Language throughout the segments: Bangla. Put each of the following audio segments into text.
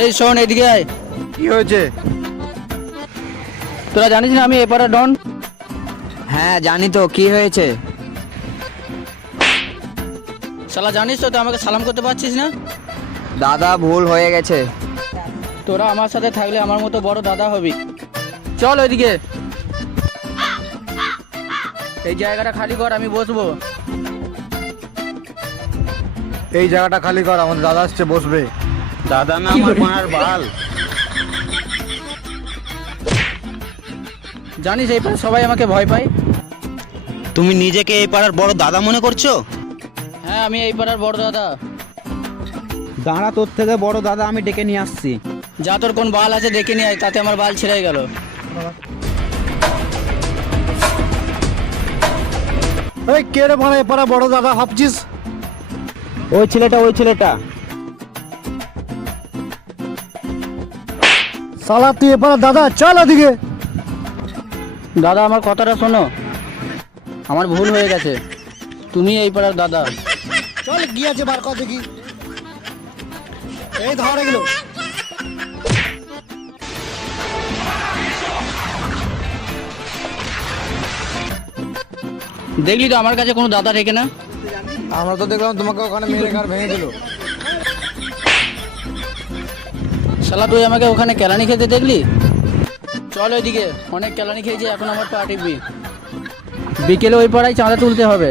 এই শোন, এদিকে আয়। কি হয়েছে? তোরা জানিস না আমি এপারে ডন? হ্যাঁ জানি তো, কি হয়েছে? শালা জানিস তো, তুই আমাকে সালাম করতে পারছিস না? দাদা ভুল হয়ে গেছে। তোরা আমার সাথে থাকলে আমার মতো বড় দাদা হবি। চল ওইদিকে। এই জায়গাটা খালি কর, আমি বসবো। এই জায়গাটা খালি কর, আমাদের দাদা আসছে, বসবে। দাদা না আমার মার বাল। জানিস এই পাড়ায় সবাই আমাকে ভয় পায়। তুমি নিজেকে এই পাড়ার বড় দাদা মনে করছো? হ্যাঁ, আমি এই পাড়ার বড় দাদা। দাঁড়া, তোর থেকে বড় দাদা আমি ডেকে নিয়ে আসছি। যা, তোর কোন বাল আছে দেখে নিয়ে আয়, তাতে আমার বাল ছেড়ে গেল। এই কে রে ভাড়া এপারা বড় দাদা ভাবছিস? ওই ছেলেটা। শালা তুই এপারা দাদা, চল ওদিকে। দাদা আমার কথাটা শোনো, আমার ভুল হয়ে গেছে। তুমি এই পাড়ার দাদা। চল কি আছে বার কর দেখি। এই ধর এগুলো। দেখলি তো আমার কাছে কোনো দাদা রেখে না। আমরা তো দেখলাম তোমাকে ওখানে মেরে ঘর ভেঙে দিল। শালা তুই আমাকে ওখানে কেলানি খেতে দেখলি? চল ওইদিকে, অনেক কেলানি খেয়েছি, এখন আমার পা টিপবি। বিকেলে ওই পাড়ায় চাঁদা তুলতে হবে।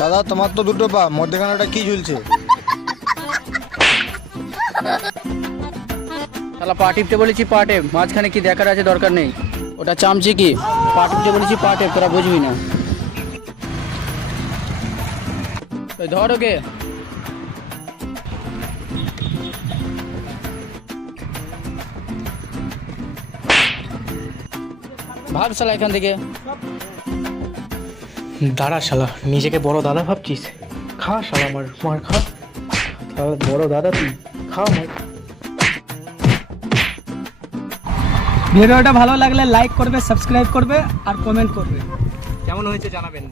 দাদা তোমার তো দুটো পা, মধ্যখানে ওটা কি ঝুলছে? শালা পা টিপতে বলেছি, পা টেপ। মাঝখানে কি দেখার আছে দরকার নেই। ওটা চামচি কি? পা টিপতে বলেছি, পা টেপ। তোরা বুঝবি না। ওই ধর ওকে। ভাগ শালা এখান থেকে। দাঁড়া শালা, নিজেকে বড় দাদা ভাবছিস? খা শালা, মার খা। শালা বড় দাদা তুই, খা মার। ভিডিওটা ভালো লাগলে লাইক করবে, সাবস্ক্রাইব করবে আর কমেন্ট করবে। কেমন হয়েছে জানাবেন।